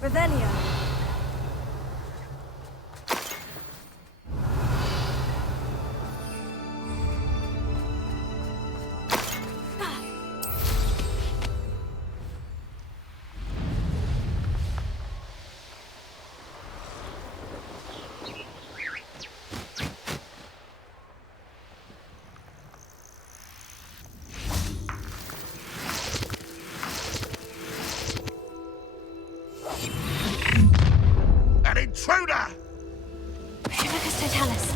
Revelio. An intruder! Primicus Totalis.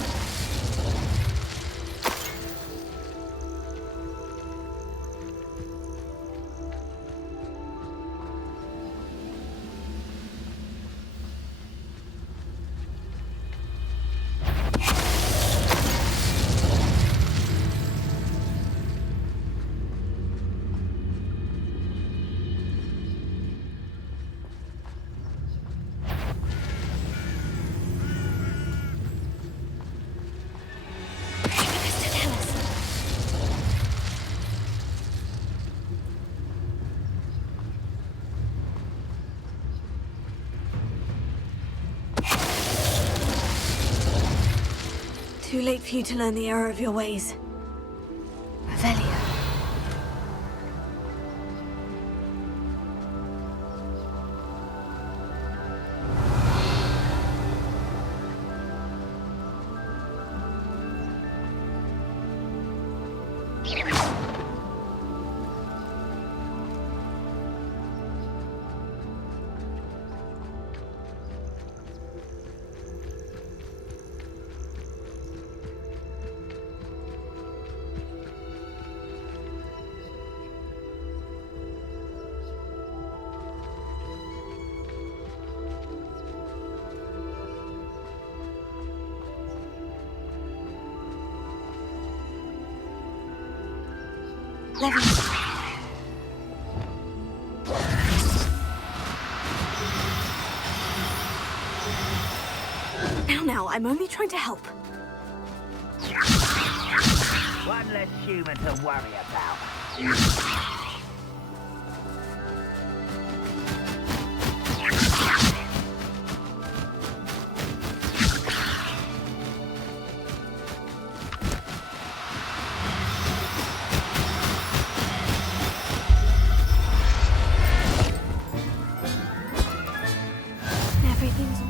Too late for you to learn the error of your ways. Revelio. Now, I'm only trying to help. One less human to worry about. Everything's all...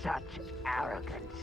Such arrogance.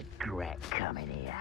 regret coming here.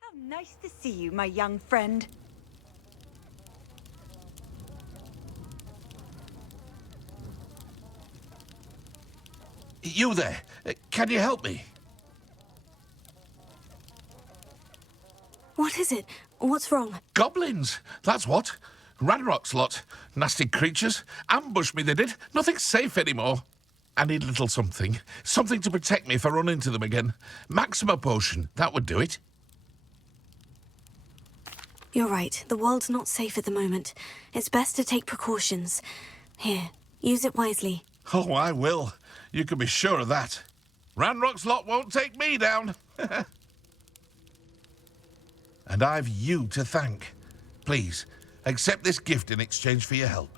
How nice to see you, my young friend. You there? Can you help me? What is it? What's wrong? Goblins, that's what. Ranrock's lot. Nasty creatures. Ambushed me, they did. Nothing's safe anymore. I need a little something. Something to protect me if I run into them again. Maxima potion, that would do it. You're right. The world's not safe at the moment. It's best to take precautions. Here, use it wisely. Oh, I will. You can be sure of that. Ranrock's lot won't take me down. And I've you to thank. Please, accept this gift in exchange for your help.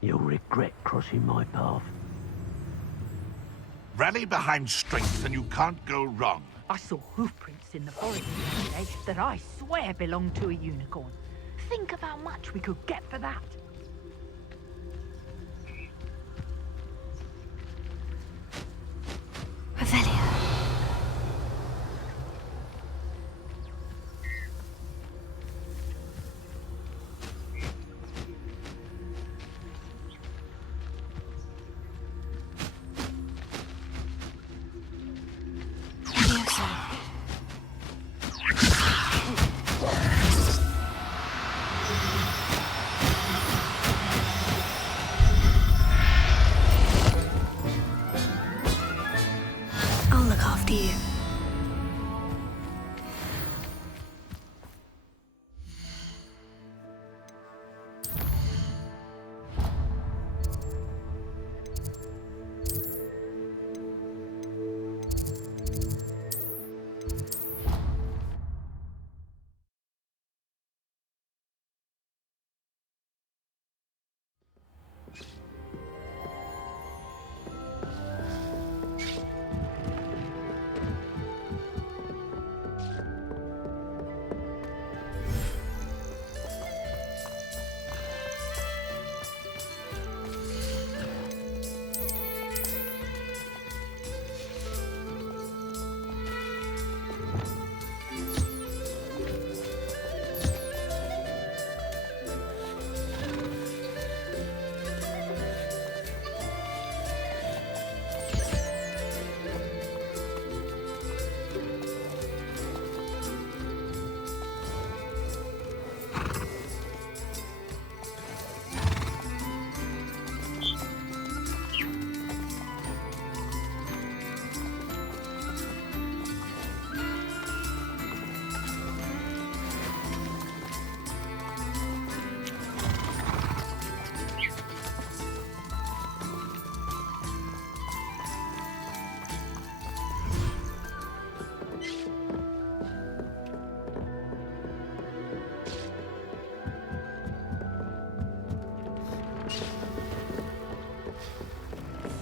You'll regret crossing my path. Rally behind strength and you can't go wrong. I saw hoofprints in the forest yesterday that I swear belong to a unicorn. Think of how much we could get for that. Revelia. I'll look after you.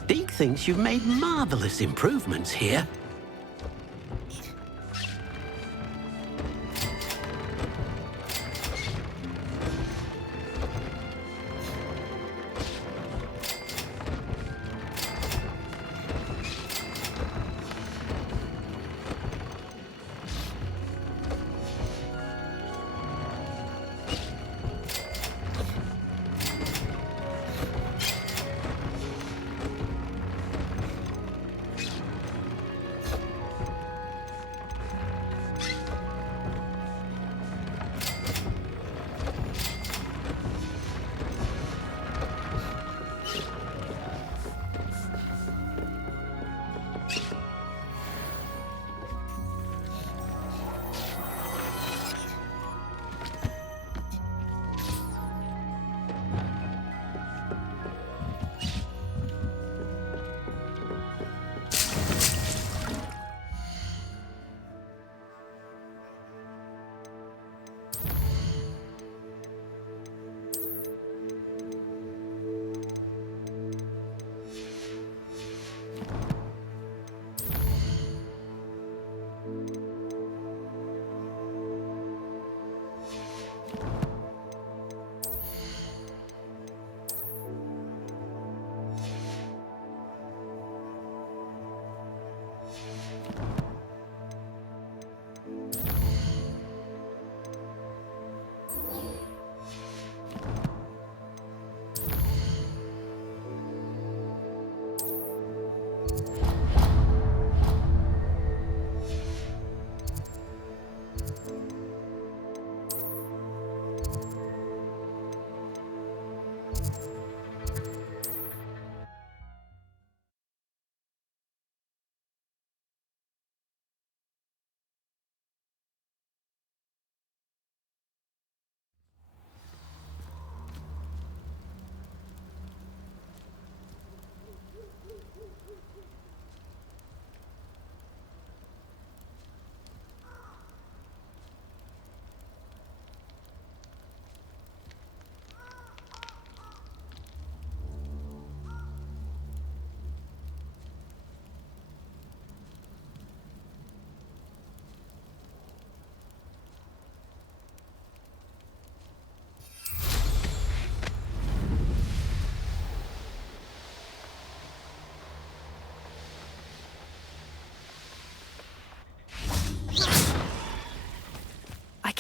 Deke thinks you've made marvellous improvements here.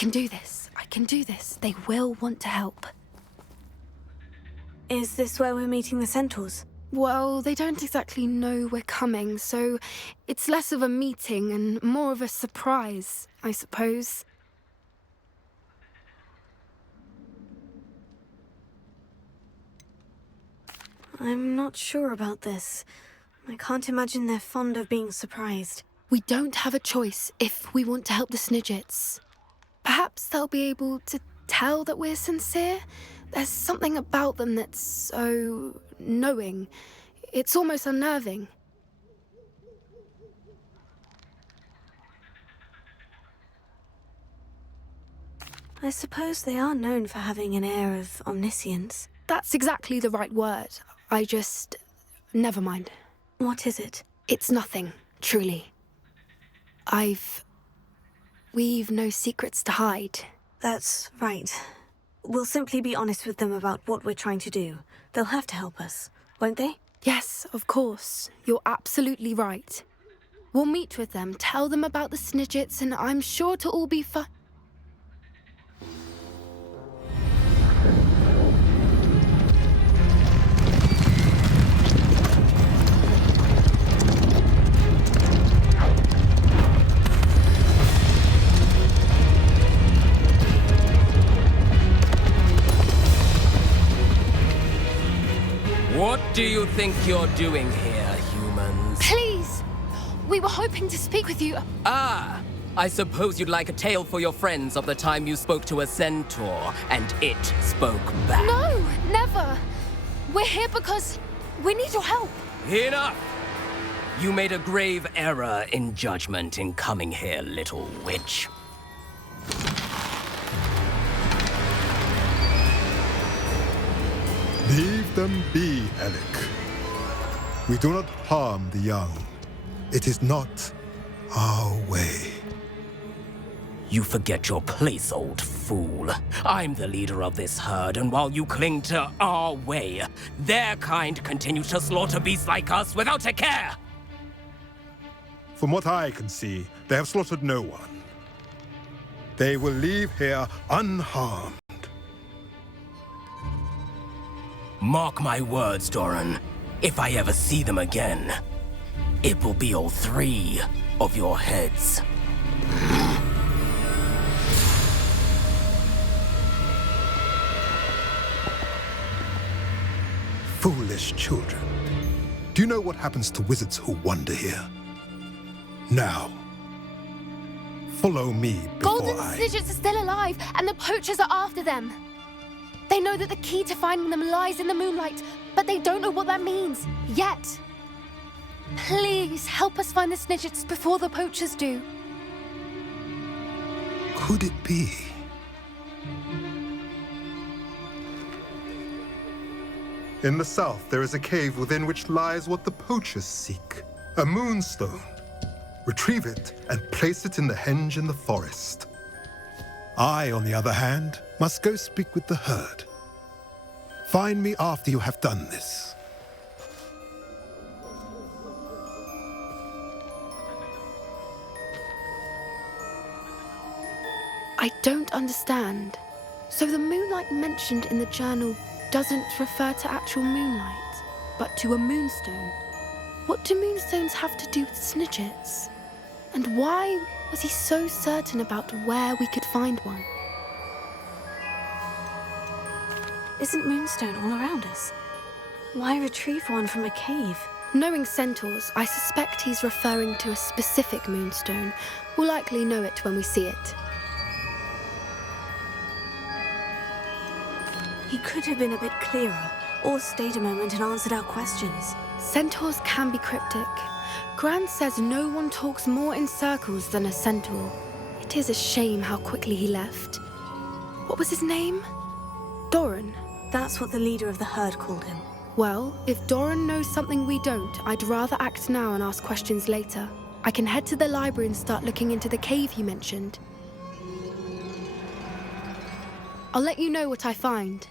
can do this. I can do this. They will want to help. Is this where we're meeting the centaurs? Well, they don't exactly know we're coming, so it's less of a meeting and more of a surprise, I suppose. I'm not sure about this. I can't imagine they're fond of being surprised. We don't have a choice if we want to help the Snidgets. Perhaps they'll be able to tell that we're sincere. There's something about them that's so knowing. It's almost unnerving. I suppose they are known for having an air of omniscience. That's exactly the right word. Never mind. What is it? It's nothing, truly. We've no secrets to hide. That's right. We'll simply be honest with them about what we're trying to do. They'll have to help us, won't they? Yes, of course. You're absolutely right. We'll meet with them, tell them about the Snidgets, and I'm sure it'll all be fine. What do you think you're doing here, humans? Please! We were hoping to speak with you. Ah! I suppose you'd like a tale for your friends of the time you spoke to a centaur, and it spoke back. No, never! We're here because we need your help. Enough! You made a grave error in judgment in coming here, little witch. Leave them be, Alec. We do not harm the young. It is not our way. You forget your place, old fool. I'm the leader of this herd, and while you cling to our way, their kind continue to slaughter beasts like us without a care! From what I can see, they have slaughtered no one. They will leave here unharmed. Mark my words, Doran. If I ever see them again, it will be all 3 of your heads. Foolish children. Do you know what happens to wizards who wander here? Now, follow me before Golden I... Snidgets are still alive, and the poachers are after them. They know that the key to finding them lies in the moonlight, but they don't know what that means, yet. Please, help us find the Snidgets before the poachers do. Could it be? In the south, there is a cave within which lies what the poachers seek. A moonstone. Retrieve it and place it in the henge in the forest. I, on the other hand, must go speak with the herd. Find me after you have done this. I don't understand. So the moonlight mentioned in the journal doesn't refer to actual moonlight, but to a moonstone. What do moonstones have to do with Snidgets? And why was he so certain about where we could find one? Isn't Moonstone all around us? Why retrieve one from a cave? Knowing centaurs, I suspect he's referring to a specific moonstone. We'll likely know it when we see it. He could have been a bit clearer, or stayed a moment and answered our questions. Centaurs can be cryptic. Gran says no one talks more in circles than a centaur. It is a shame how quickly he left. What was his name? Doran. That's what the leader of the herd called him. Well, if Doran knows something we don't, I'd rather act now and ask questions later. I can head to the library and start looking into the cave you mentioned. I'll let you know what I find.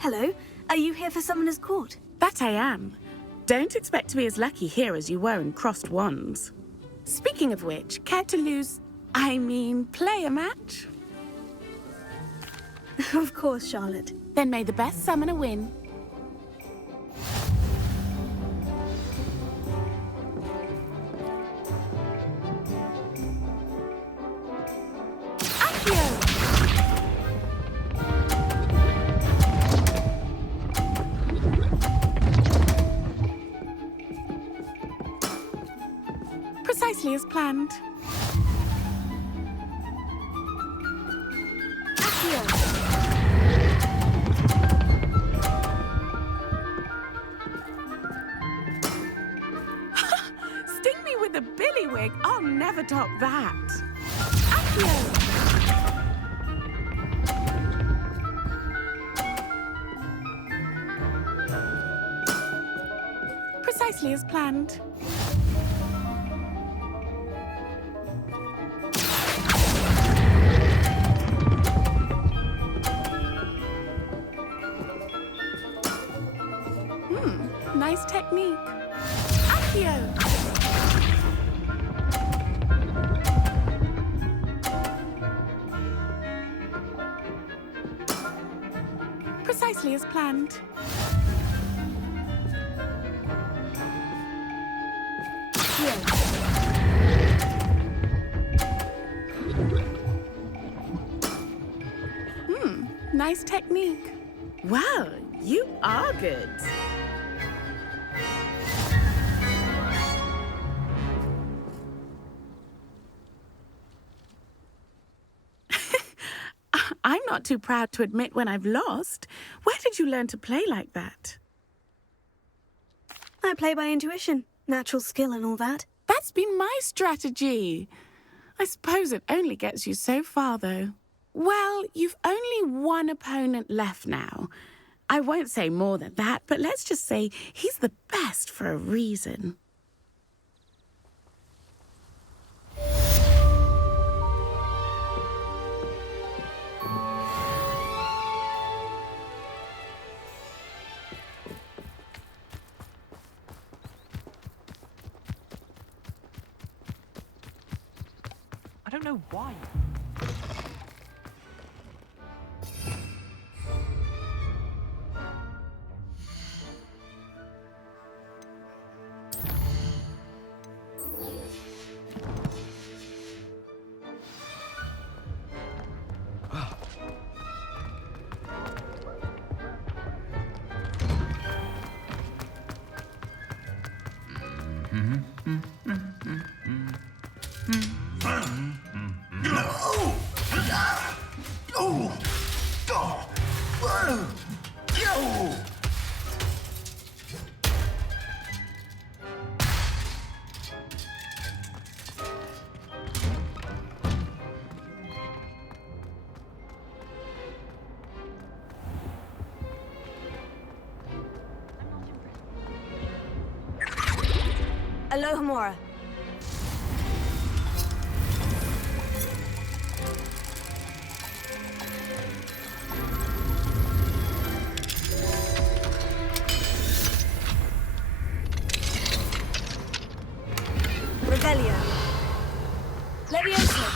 Hello. Are you here for Summoner's Court? That I am. Don't expect to be as lucky here as you were in Crossed Wands. Speaking of which, care to play a match? Of course, Charlotte. Then may the best summoner win. Precisely as planned. Sting me with a billywig. I'll never top that. Accio! Precisely as planned. Nice technique. Accio! Precisely as planned. Nice technique. Wow, you are good. I'm not too proud to admit when I've lost. Where did you learn to play like that? I play by intuition, natural skill and all that. That's been my strategy. I suppose it only gets you so far, though. Well, you've only one opponent left now. I won't say more than that, but let's just say he's the best for a reason. I don't know why. Alohomora. Revelio. Leviosa.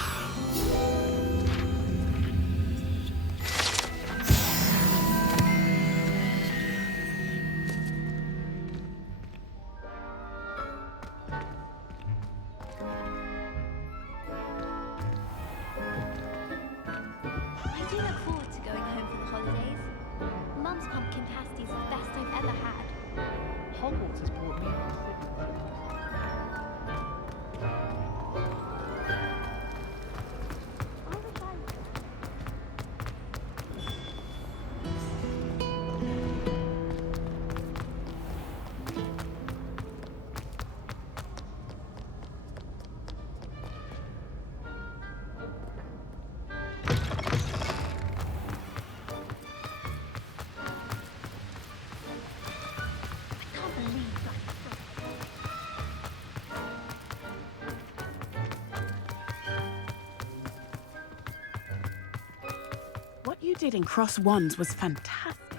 I do look forward to going home for the holidays. Mum's pumpkin pasty is the best I've ever had. Hogwarts has brought me What you did in Cross Wands was fantastic.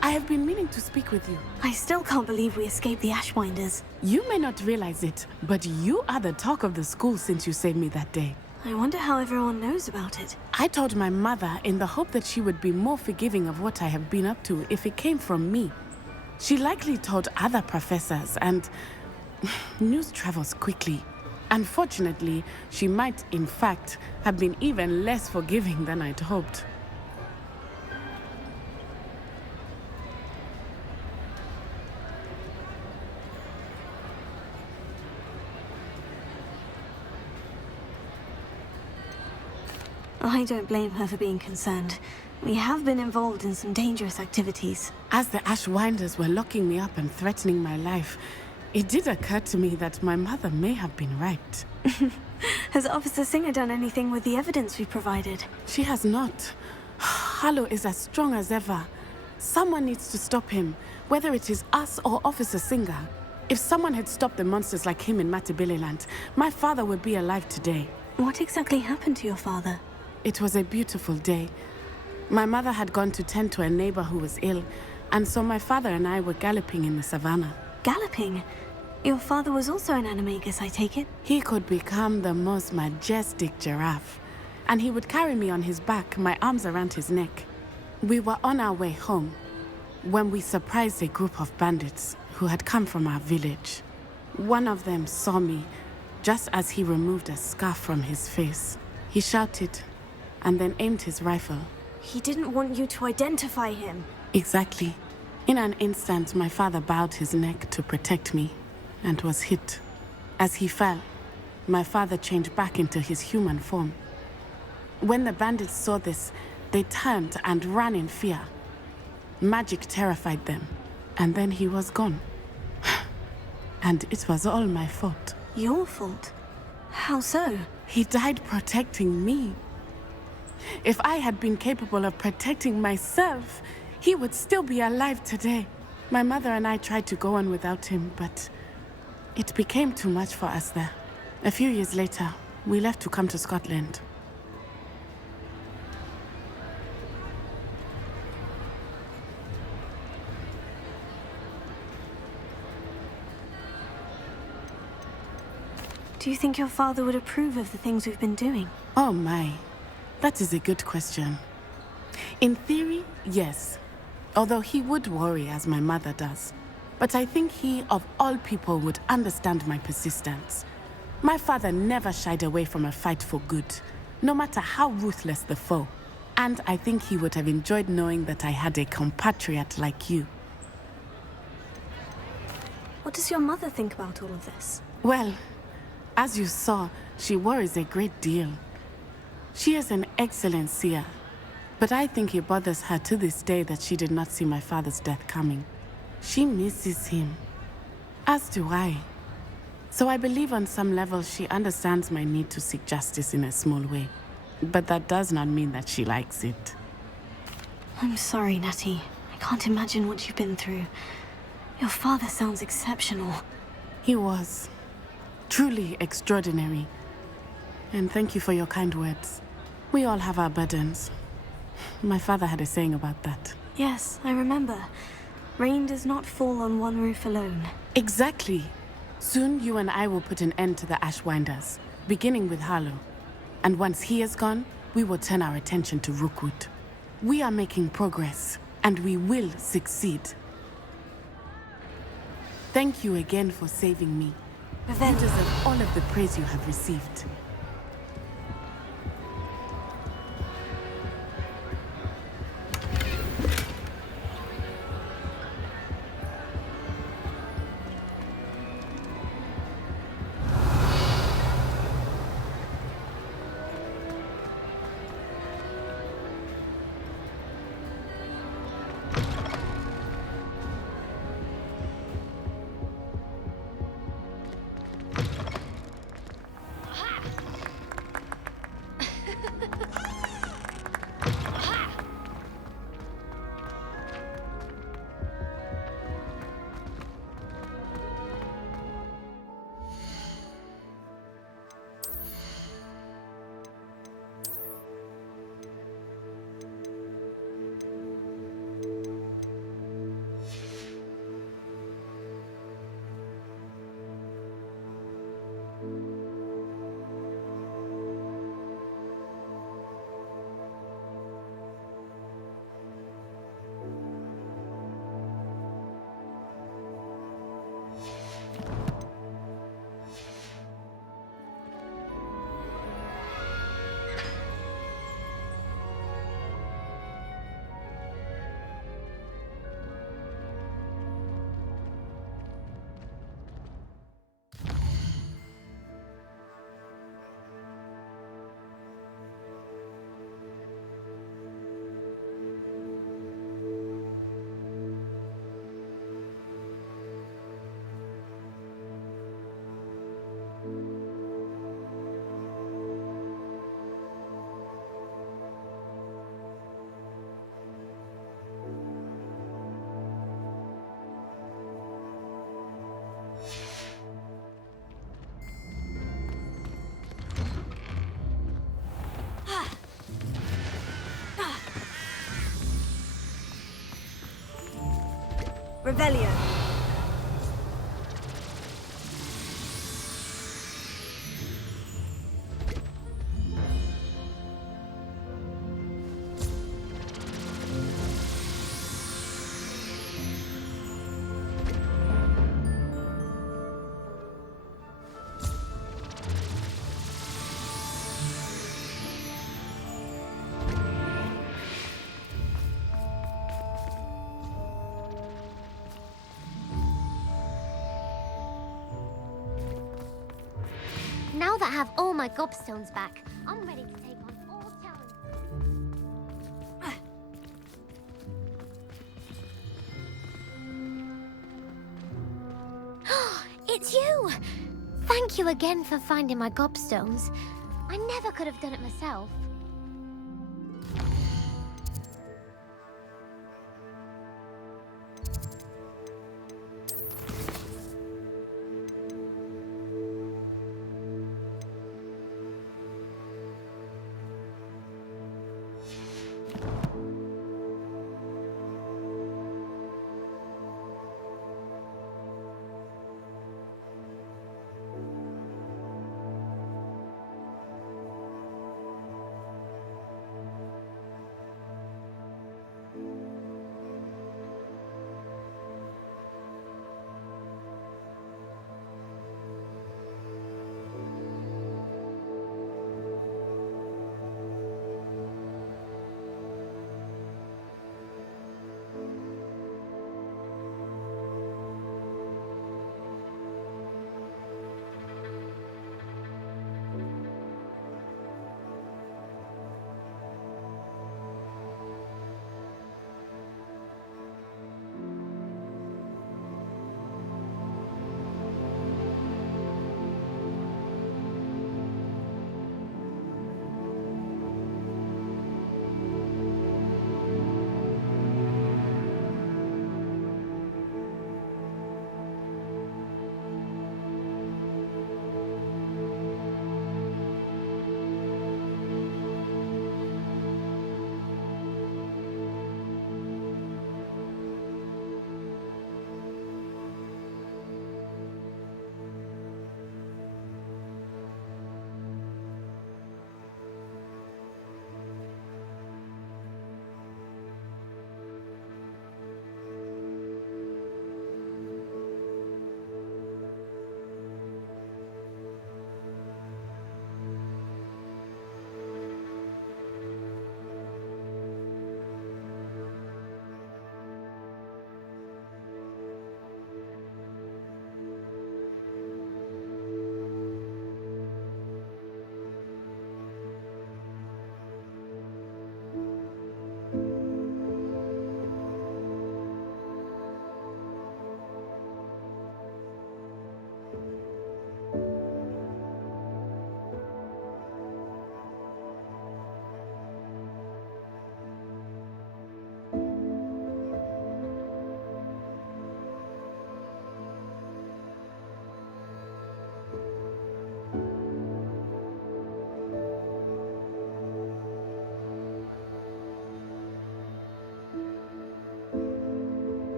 I have been meaning to speak with you. I still can't believe we escaped the Ashwinders. You may not realize it, but you are the talk of the school since you saved me that day. I wonder how everyone knows about it. I told my mother in the hope that she would be more forgiving of what I have been up to if it came from me. She likely told other professors, and news travels quickly. Unfortunately, she might, in fact, have been even less forgiving than I'd hoped. I don't blame her for being concerned. We have been involved in some dangerous activities. As the Ashwinders were locking me up and threatening my life, it did occur to me that my mother may have been right. Has Officer Singer done anything with the evidence we provided? She has not. Harlow is as strong as ever. Someone needs to stop him, whether it is us or Officer Singer. If someone had stopped the monsters like him in Matabeleland, my father would be alive today. What exactly happened to your father? It was a beautiful day. My mother had gone to tend to a neighbor who was ill, and so my father and I were galloping in the savannah. Galloping? Your father was also an animagus, I take it? He could become the most majestic giraffe, and he would carry me on his back, my arms around his neck. We were on our way home when we surprised a group of bandits who had come from our village. One of them saw me just as he removed a scarf from his face. He shouted and then aimed his rifle. He didn't want you to identify him. Exactly. In an instant, my father bowed his neck to protect me and was hit. As he fell, my father changed back into his human form. When the bandits saw this, they turned and ran in fear. Magic terrified them, and then he was gone. And it was all my fault. Your fault? How so? He died protecting me. If I had been capable of protecting myself, he would still be alive today. My mother and I tried to go on without him, but it became too much for us there. A few years later, we left to come to Scotland. Do you think your father would approve of the things we've been doing? Oh my, that is a good question. In theory, yes. Although he would worry as my mother does. But I think he, of all people, would understand my persistence. My father never shied away from a fight for good, no matter how ruthless the foe. And I think he would have enjoyed knowing that I had a compatriot like you. What does your mother think about all of this? Well, as you saw, she worries a great deal. She is an excellent seer, but I think it bothers her to this day that she did not see my father's death coming. She misses him, as do I. So I believe on some level she understands my need to seek justice in a small way. But that does not mean that she likes it. I'm sorry, Natty. I can't imagine what you've been through. Your father sounds exceptional. He was. Truly extraordinary. And thank you for your kind words. We all have our burdens. My father had a saying about that. Yes, I remember. Rain does not fall on one roof alone. Exactly. Soon you and I will put an end to the Ashwinders, beginning with Harlow. And once he is gone, we will turn our attention to Rookwood. We are making progress, and we will succeed. Thank you again for saving me. You deserve all of the praise you have received. Revelio. Now that I have all my gobstones back, I'm ready to take on all challenges. It's you! Thank you again for finding my gobstones. I never could have done it myself.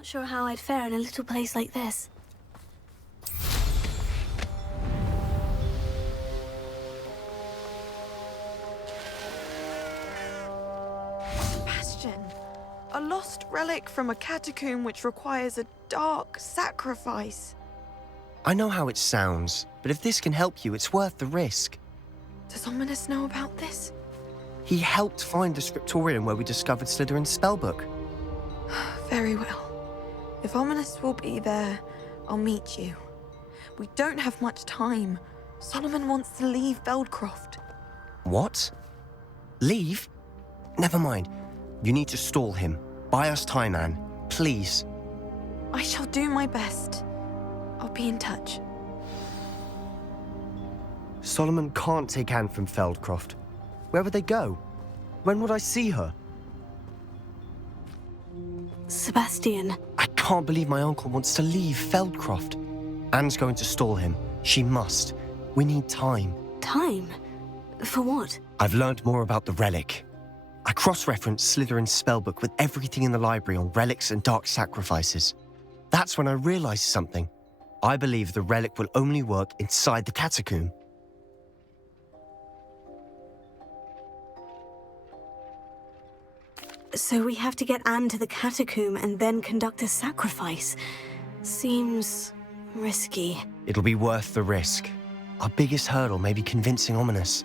Not sure how I'd fare in a little place like this. Bastion, a lost relic from a catacomb which requires a dark sacrifice. I know how it sounds, but if this can help you, it's worth the risk. Does Ominous know about this? He helped find the scriptorium where we discovered Slytherin's spellbook. Very well. If Ominous will be there, I'll meet you. We don't have much time. Solomon wants to leave Beldcroft. What? Leave? Never mind. You need to stall him. Buy us time, Anne. Please. I shall do my best. I'll be in touch. Solomon can't take Anne from Feldcroft. Where would they go? When would I see her? Sebastian. I can't believe my uncle wants to leave Feldcroft. Anne's going to stall him. She must. We need time. Time? For what? I've learned more about the relic. I cross-referenced Slytherin's spellbook with everything in the library on relics and dark sacrifices. That's when I realized something. I believe the relic will only work inside the catacomb. So we have to get Anne to the catacomb and then conduct a sacrifice. Seems risky. It'll be worth the risk. Our biggest hurdle may be convincing Ominous.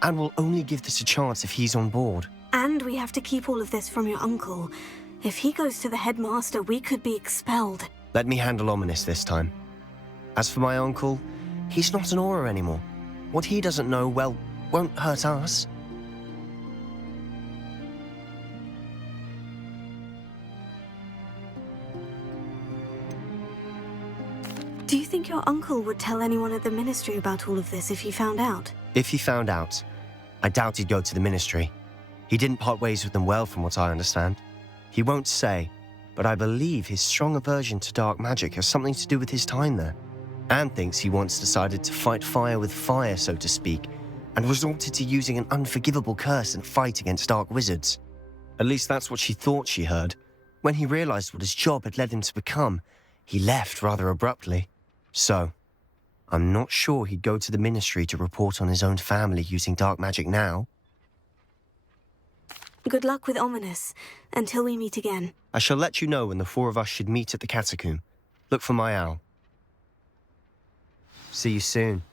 And we'll only give this a chance if he's on board. And we have to keep all of this from your uncle. If he goes to the headmaster, we could be expelled. Let me handle Ominous this time. As for my uncle, he's not an Auror anymore. What he doesn't know, well, won't hurt us. Do you think your uncle would tell anyone at the ministry about all of this if he found out? If he found out, I doubt he'd go to the ministry. He didn't part ways with them well, from what I understand. He won't say, but I believe his strong aversion to dark magic has something to do with his time there. Anne thinks he once decided to fight fire with fire, so to speak, and resorted to using an unforgivable curse in a fight against dark wizards. At least that's what she thought she heard. When he realized what his job had led him to become, he left rather abruptly. So, I'm not sure he'd go to the ministry to report on his own family using dark magic now. Good luck with Ominous, until we meet again. I shall let you know when the four of us should meet at the catacomb. Look for my owl. See you soon.